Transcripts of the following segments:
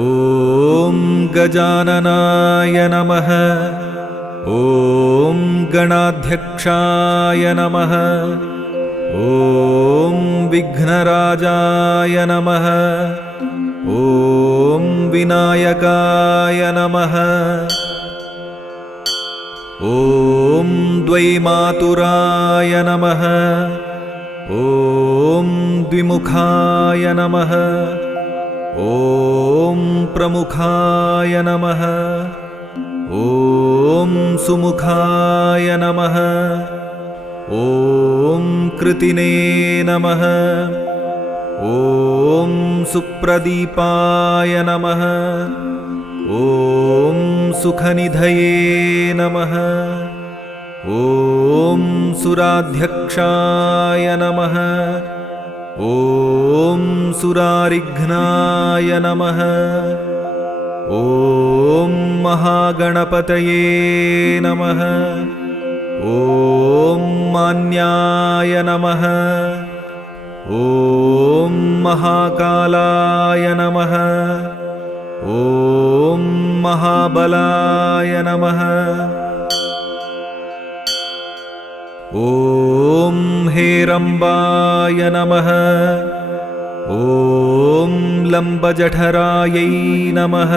ॐ गजाननाय नमः। ॐ गणाध्यक्षाय नमः। ॐ विघ्नराजाय नमः। ॐ विनायकाय नमः। ॐ द्वैमातुराय नमः। ॐ द्विमुखाय नमः। ॐ प्रमुखाय नमः। ॐ सुमुखाय नमः। ॐ कृतिने नमः। ॐ सुप्रदीपाय नमः। ॐ सुखनिधये नमः। ॐ सुराध्यक्षाय नमः। ॐ सुरारिघ्नाय नमः। ॐ महागणपतये नमः। ॐ मान्याय नमः। ॐ महाकालाय नमः। ॐ महाबलाय नमः। ॐ हेरम्बाय नमः। ॐ लम्बजठरायै नमः।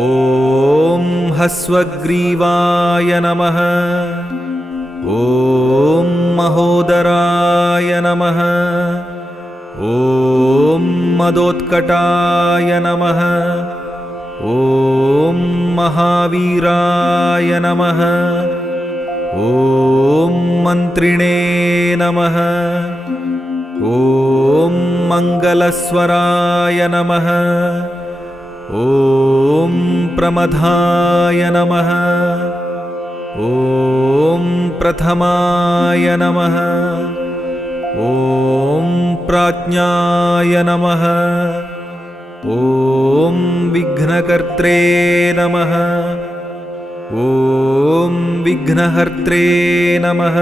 ॐ हस्वग्रीवाय नमः। ॐ महोदराय नमः। ॐ मदोत्कटाय नमः। ॐ महावीराय नमः। ॐ मन्त्रिणे नमः। ॐ मङ्गलस्वराय नमः। ॐ प्रमथाय नमः। ॐ प्रथमाय नमः। ॐ प्राज्ञाय नमः। ॐ विघ्नकर्त्रे नमः। ॐ विघ्नहर्त्रे नमः।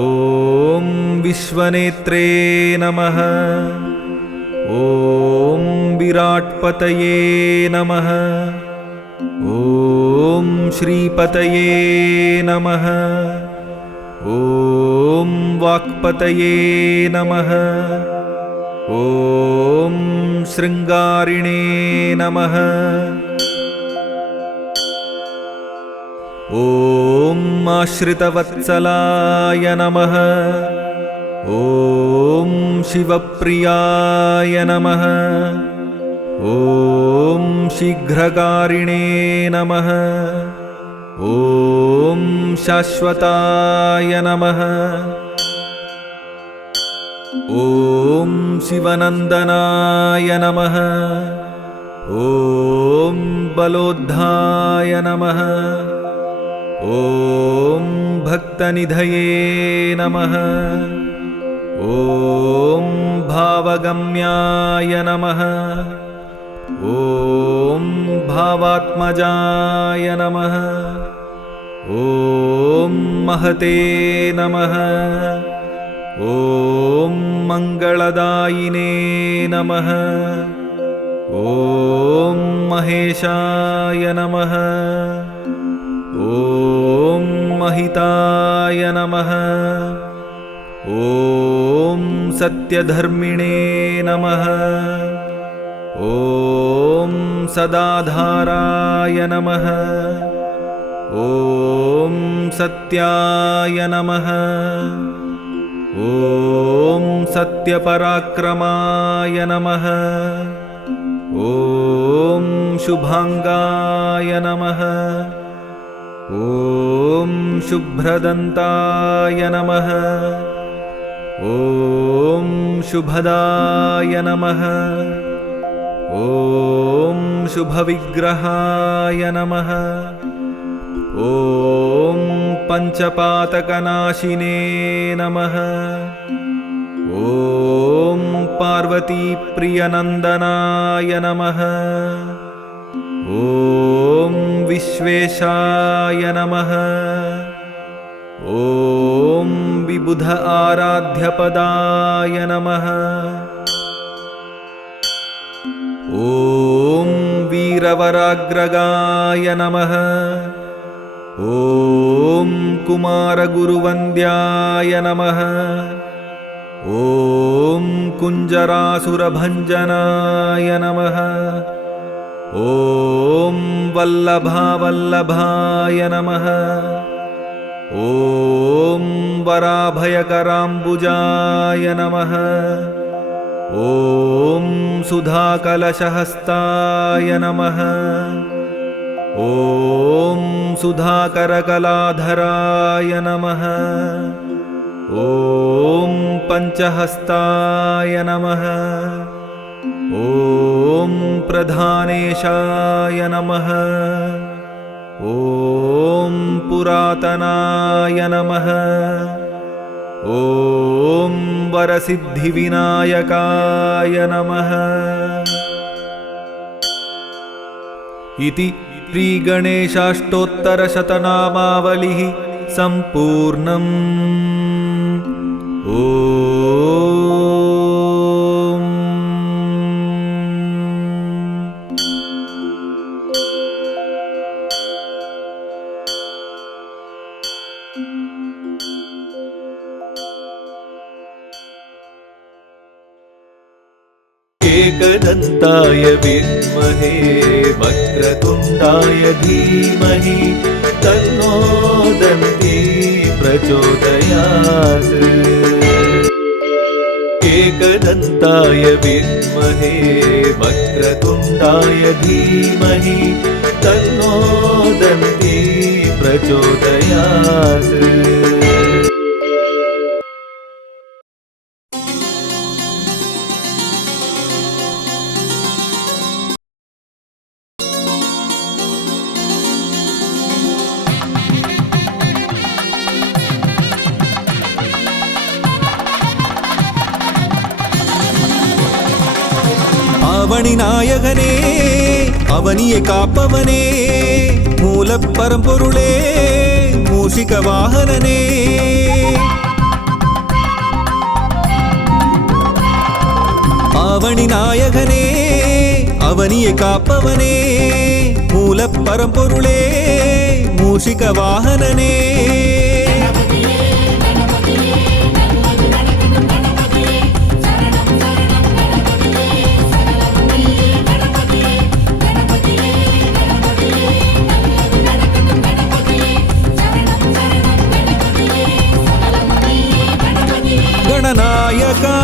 ॐ विश्वनेत्रे नमः। ॐ विराट्पतये नमः। ॐ श्रीपतये नमः। ॐ वाक्पतये नमः। ॐ शृङ्गारिणे नमः। ॐ आश्रितवत्सलाय नमः। ॐ शिवप्रियाय नमः। ॐ शीघ्रकारिणे नमः। ॐ शाश्वताय नमः। ॐ शिवनन्दनाय नमः। ॐ बलोद्धाय नमः। ॐ भक्तनिधये नमः। ॐ भावगम्याय नमः। ॐ भावात्मजाय नमः। ॐ महते नमः। ॐ मङ्गलदायिने नमः। ॐ महेशाय नमः। ॐ महिताय नमः। ॐ सत्यधर्मिणे नमः। ॐ सदाधाराय नमः। ॐ सत्याय नमः। ॐ सत्यपराक्रमाय नमः। ॐ शुभाङ्गाय नमः। ॐ शुभ्रदन्ताय नमः। ॐ शुभदाय नमः। ॐ शुभविग्रहाय नमः। ॐ पञ्चपातकनाशिने नमः। ॐ पार्वतीप्रियनन्दनाय नमः। ॐ विश्वेशाय नमः। ॐ विबुध आराध्यपदाय नमः। वीरवराग्रगाय नमः। ॐ कुमारगुरुवन्द्याय नमः। ॐ कुञ्जरासुरभञ्जनाय नमः। ॐ वल्लभावल्लभाय नमः। ॐ वराभयकराम्बुजाय नमः। ॐ सुधाकलशहस्ताय नमः। ॐ सुधाकरकलाधराय नमः। ॐ पञ्चहस्ताय नमः। ॐ प्रधानेशाय नमः। ॐ पुरातनाय नमः। ॐ वरसिद्धिविनायकाय नमः। इति श्रीगणेशाष्टोत्तरशतनामावलिः सम्पूर्णम्। एकदन्ताय विद्महे वक्रतुण्डाय धीमहि तन्नो दन्ती प्रचोदयात्। एकदन्ताय विद्महे वक्रतुण्डाय धीमहि तन्नो दन्ती प्रचोदयात्। அவனி நாயகனே அவனியை காப்பவனே மூலப் பரம்பொருளே மூஷிக வாகனனே அவனி நாயகனே அவனியை காப்பவனே மூலப் பரம்பொருளே மூஷிக வாகனனே गणनायका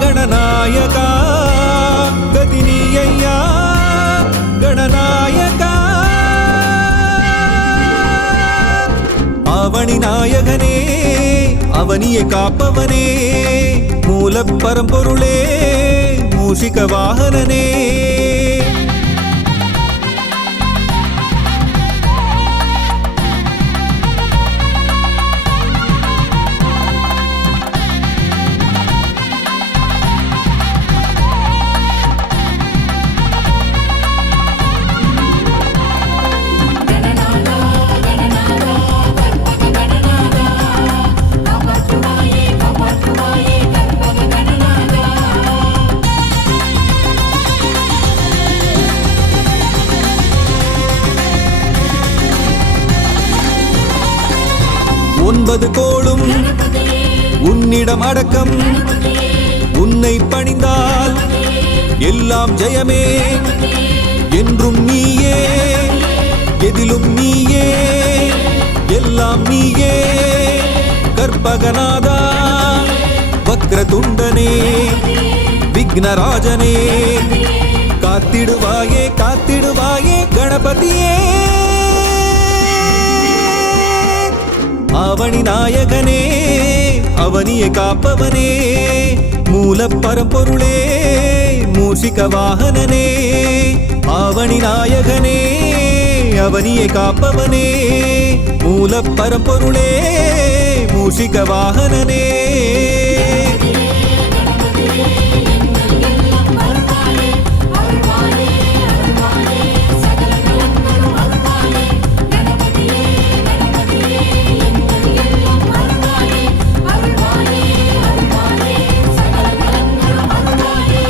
गणनायका गतिनीयय्या गणनायका அவனி நாயகனே அவனியை காப்பவனே மூலப் பரம்பொருளே மூஷிக வாகனனே ஒன்பது கோளும் உன்னிடம் அடக்கம் உன்னை பணிந்தால் எல்லாம் ஜெயமே என்றும் நீயே எதிலும் நீயே எல்லாம் நீயே கற்பகநாதா வக்ரதுண்டனே விக்னராஜனே காத்திடுவாயே காத்திடுவாயே கணபதியே அவனி நாயகனே அவனியை காப்பவனே மூலப் பரம்பொருளே மூஷிக வாகனனே அவனி நாயகனே அவனியை காப்பவனே மூலப் பரம்பொருளே மூஷிக வாகனனே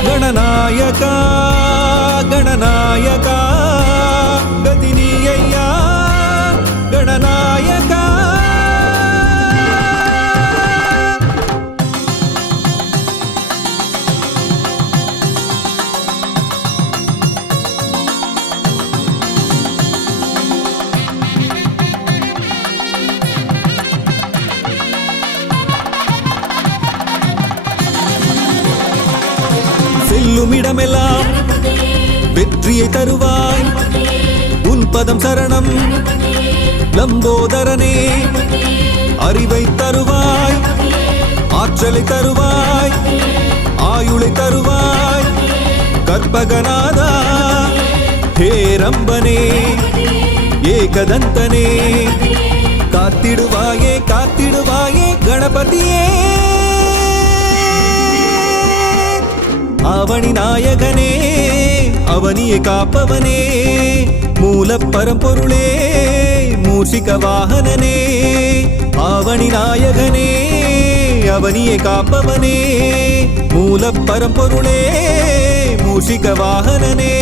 गणनायका गणनायका இடமெல்லாம் வெற்றியை தருவாய் உன் பதம் சரணம் லம்போதரனே அறிவை தருவாய் ஆற்றலை தருவாய் ஆயுளை தருவாய் கற்பகநாதா ஹேரம்பனே ஏகதந்தனே காத்திடுவாயே காத்திடுவாயே கணபதியே அவனி நாயகனே அவனியை காப்பவனே மூல பரம்பொருளே மூஷிக வாகனனே அவனி நாயகனே அவனியை காப்பவனே மூல பரம்பொருளே மூஷிக வாகனனே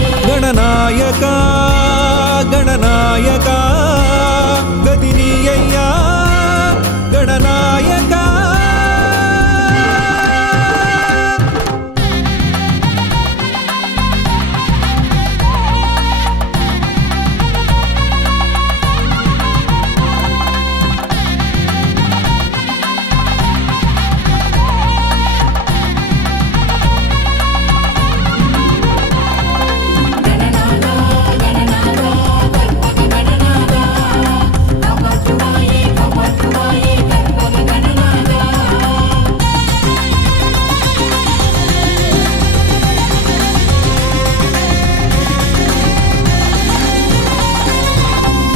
गणनायका गणनायका गदिनीय्या गणनायका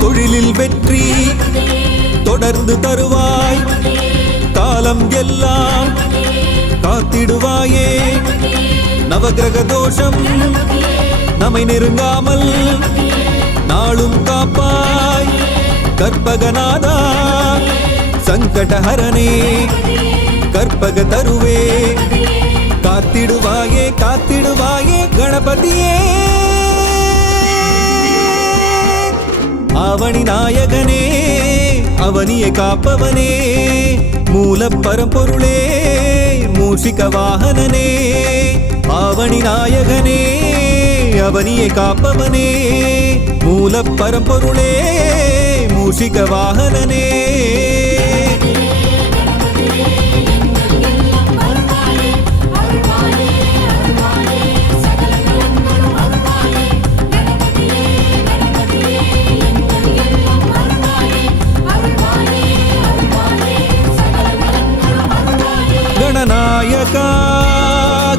தொழிலில் வெற்றி தொடர்ந்து தருவாய் காலம் எல்லாம் காத்திடுவாயே நவகிரக தோஷம் நம்மை நெருங்காமல் நாளும் காப்பாய் கற்பகநாதா சங்கடஹரனே கற்பக தருவே காத்திடுவாயே காத்திடுவாயே கணபதியே அவனி நாயகனே அவனியை காப்பவனே மூல பரம்பொருளே மூஷிக வாகனனே அவனி நாயகனே அவனியை காப்பவனே மூல பரம்பொருளே மூஷிக வாகனனே गणनायका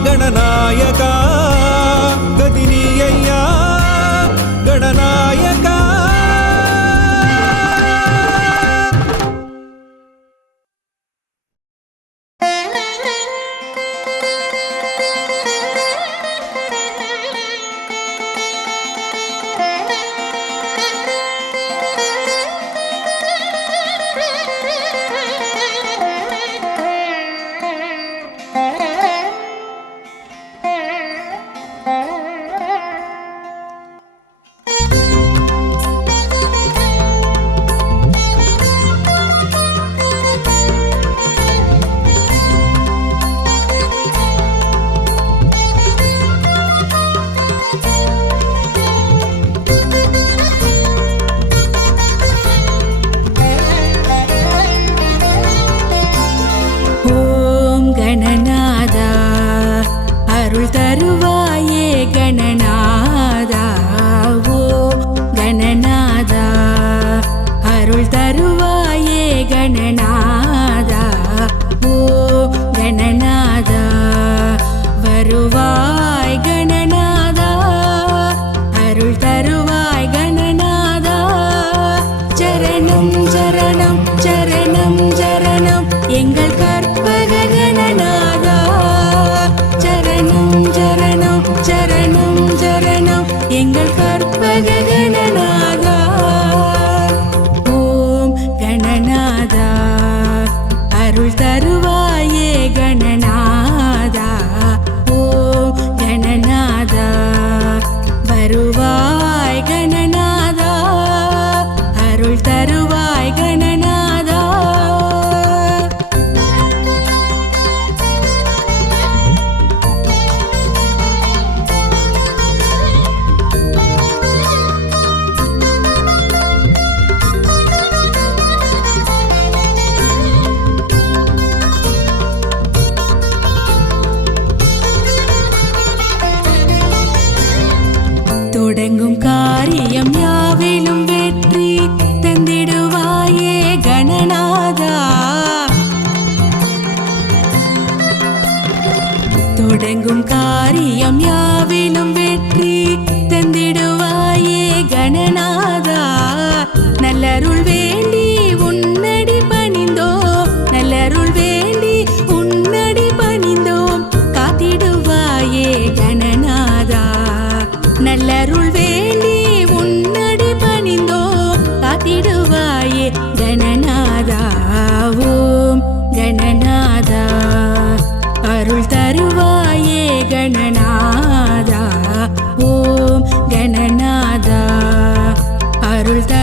गणनायका गदिनीय्या गणनायका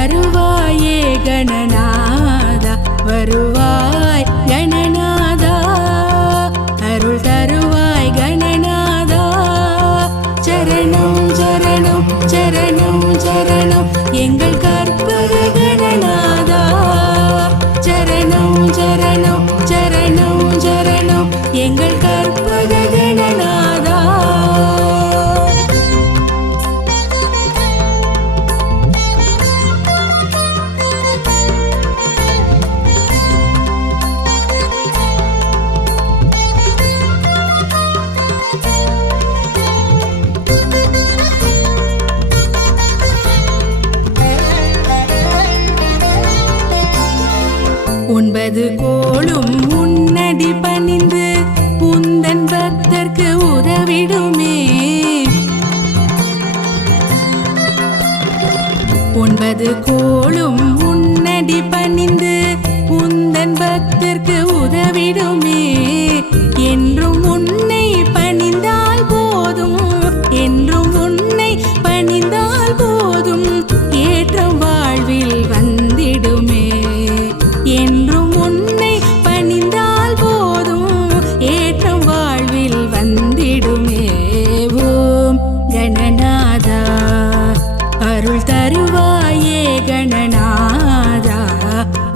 தருவாயே கணநாதா வருவாய் கணநாதா அருள் தருவாய் கணநாதா சரணம் சரணம் சரணம் சரணம் எங்கள் கற்பக கணநாதா சரணம் சரணம் சரணம் சரணம் எங்கள் கற்பக கணநாதா ஒன்பது கோளும் உன்னடி பணிந்து உந்தன் பக்தர்க்கு உதவிடுமே ஒன்பது கோளும் உன்னடி பணிந்து உந்தன் பக்தர்க்கு உதவிடுமே என்றும் உன்னை பணிந்தால் போதும் என்றும் உன்னை பணிந்தால் போதும் ஏற்றம் வாழ்வில் வந்திடுமே என்றும் உன்னை பணிந்தால் போதும் ஏற்றம் வாழ்வில் வந்திடுமே ஓம் கணநாதா அருள் தருவாயே கணநாதா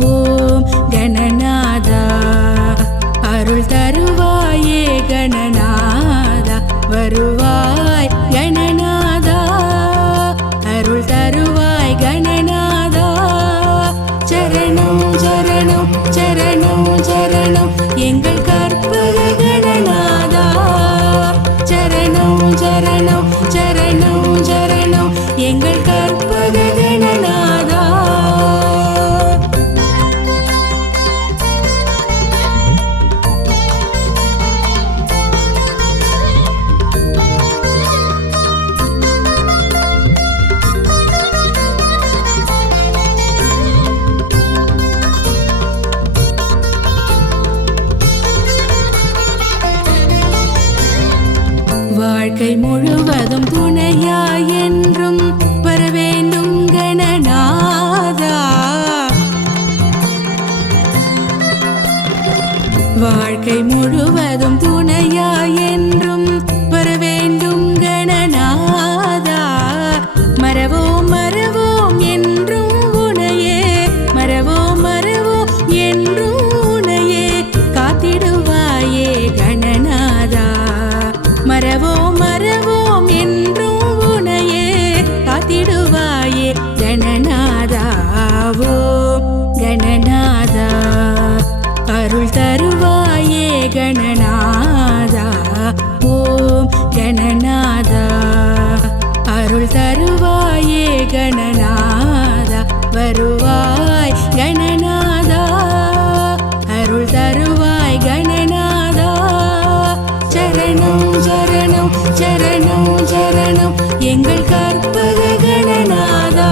ஓம் கணநாதா அருள் தருவாயே கணநாதா வருவாய் கணநாதா அருள் தருவாய் கணநாதா சரணம் சரணம் சரணம் சரணம் எங்கள் கற்பக கணநாதா சரணம் சரணம் சரணம் சரணம் எங்கள் கற்பக கணநாதா வாழ்க்கை முழுவதும் துணையாய் என்றும் வரவேண்டும் கணநாதா வாழ்க்கை முழுவதும் துணையாய் என்றும் வரவேண்டும் கணநாதா மறவோம் மறவோம் என்றும் உனையே மறவோம் மறவோம் என்றும் உனையே காத்திடுவாயே கணநாதா மறவோம் மறவோம் என்றும் உனையே காத்திடுவாயே கணநாதா ஓம் கணநாதா அருள் தருவாயே கணநாதா ஓம் கணநாதா அருள் தருவாயே கணநாதா வருவாய் கணநாதா அருள் தருவாய் கணநாதா சரணம் சரணம் சரணம் சரணம் எங்கள் கற்பக கணநாதா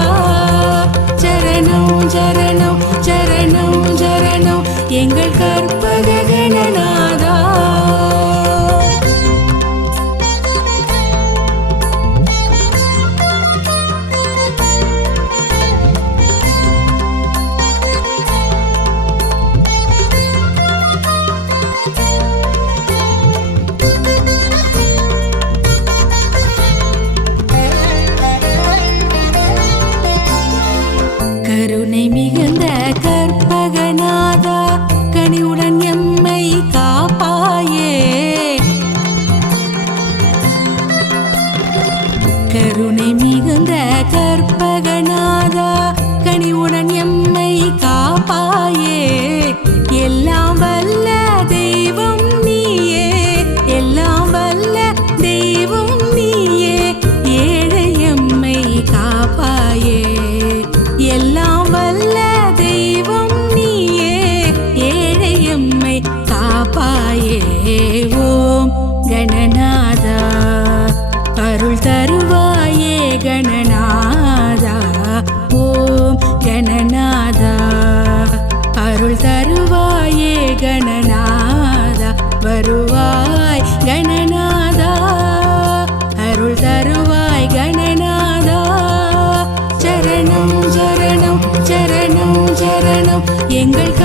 சரணம் சரணம் சரணம் சரணம் எங்கள் கற்பக கணநாதா கருணை மிகுந்த கற்பகநாதா கனிவுடன் எம்மை காப்பாயே கருணை மிகுந்த கற்பகநாதா கனிவுடன் எம்மை காப்பாயே எல்லாம் வல்ல தெய்வம் நீயே எல்லாம் வல்ல தெய்வம் நீயே ஏழை எம்மை காப்பாயே எல்லாம் வல்ல தெய்வம் நீயே ஏழை எம்மை எங்கள்